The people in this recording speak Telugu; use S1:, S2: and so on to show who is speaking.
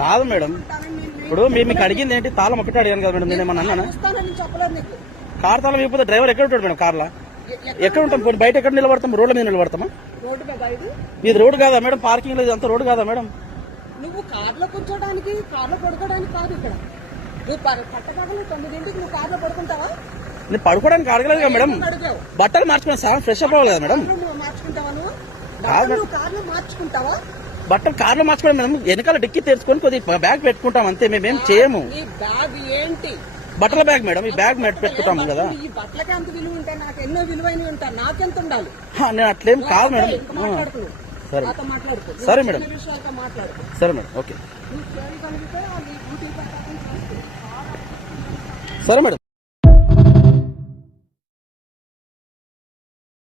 S1: కాదు మేడం. ఇప్పుడు మీరు మీకు అడిగింది ఏంటి? తాళం ఒకటే అడిగాను కదా మేడం నేను ఏమన్నా అన్నానా? కార్ తాళం ఇవ్వకపోతే డ్రైవర్ ఎక్కడ ఉంటాడు మేడం కార్లో? ఎక్కడ ఉంటాం? బయట ఎక్కడ నిలబడతాం? రోడ్ల మీద నిలబడతామా?
S2: ఇది
S1: రోడ్ కాదా మేడం? పార్కింగ్ లేదు అంత రోడ్ కాదా మేడం?
S2: నువ్వు కార్లో కూర్చోడానికి కార్లో పడుకోవడానికి కాదు ఇక్కడ. నువ్వు
S1: నేను పడుకోవడానికి అడగలేదు కదా మేడం. బట్టలు మార్చుకున్నా సార్ ఫ్రెష్ అప్ అవ్వాలి కదా మేడం.
S2: మార్చుకుంటావా. బట్టలు కార్లో
S1: మార్చుకోవడం మేడం వెనకాల డిక్కి తెరుచుకొని కొద్దిగా బ్యాగ్ పెట్టుకుంటాం అంతే మేమేం చేయము.
S2: ఈ బ్యాగ్ ఏంటి?
S1: బట్టల బ్యాగ్ మేడం ఈ బ్యాగ్ పెట్టుకుంటాము కదా. నేను అట్లేం కాదు మేడం. సరే సరే మేడం. సరే మేడం ఓకే. సరే మేడం.